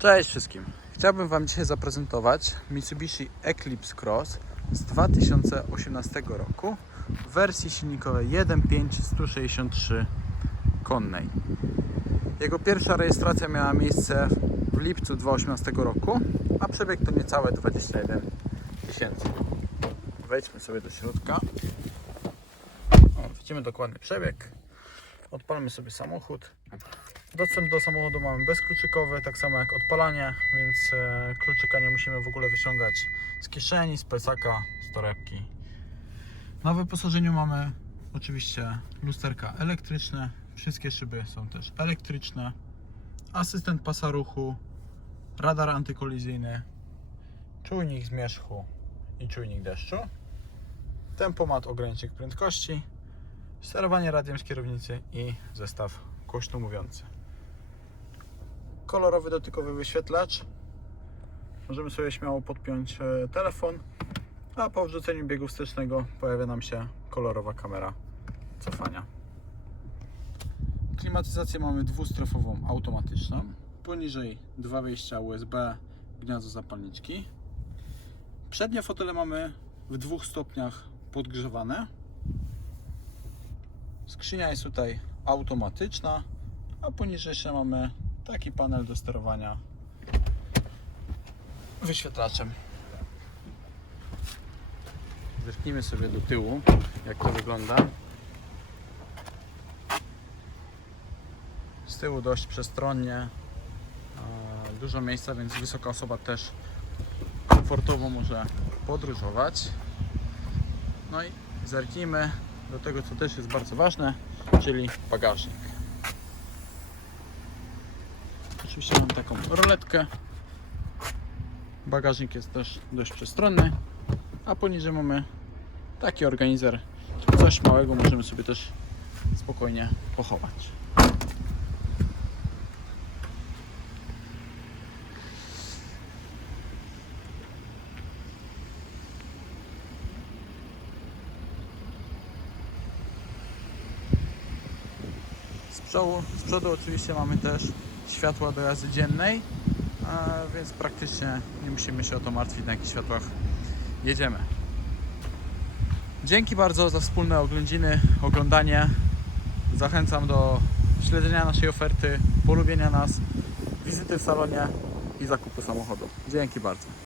Cześć wszystkim. Chciałbym Wam dzisiaj zaprezentować Mitsubishi Eclipse Cross z 2018 roku w wersji silnikowej 1.5 163 konnej. Jego pierwsza rejestracja miała miejsce w lipcu 2018 roku, a przebieg to niecałe 21 tysięcy. Wejdźmy sobie do środka. O, widzimy dokładny przebieg. Odpalmy sobie samochód. Dostęp do samochodu mamy bezkluczykowy, tak samo jak odpalanie, więc e, kluczyka nie musimy w ogóle wyciągać z kieszeni, z plecaka, z torebki. Na wyposażeniu mamy oczywiście lusterka elektryczne, wszystkie szyby są też elektryczne, asystent pasa ruchu, radar antykolizyjny, czujnik zmierzchu i czujnik deszczu, tempomat ogranicznik prędkości, sterowanie radiem z kierownicy i zestaw głośno mówiący. Kolorowy dotykowy wyświetlacz. Możemy sobie śmiało podpiąć e, telefon, a po wrzuceniu biegu wstecznego pojawia nam się kolorowa kamera cofania. Klimatyzację mamy dwustrefową automatyczną. Poniżej dwa wejścia USB, gniazdo zapalniczki. Przednie fotele mamy w dwóch stopniach podgrzewane. Skrzynia jest tutaj automatyczna, a poniżej jeszcze mamy taki panel do sterowania wyświetlaczem. Zerknijmy sobie do tyłu, jak to wygląda. Z tyłu dość przestronnie, e, dużo miejsca, więc wysoka osoba też komfortowo może podróżować. No i zerknijmy do tego, co też jest bardzo ważne, czyli bagażnik. Oczywiście mam taką roletkę. Bagażnik jest też dość przestronny, a poniżej mamy taki organizer. Coś małego możemy sobie też spokojnie pochować. Z przodu, z przodu oczywiście mamy też światła do jazdy dziennej, więc praktycznie nie musimy się o to martwić, na jakich światłach jedziemy. Dzięki bardzo za wspólne oględziny, oglądanie. Zachęcam do śledzenia naszej oferty, polubienia nas, wizyty w salonie i zakupu samochodu. Dzięki bardzo.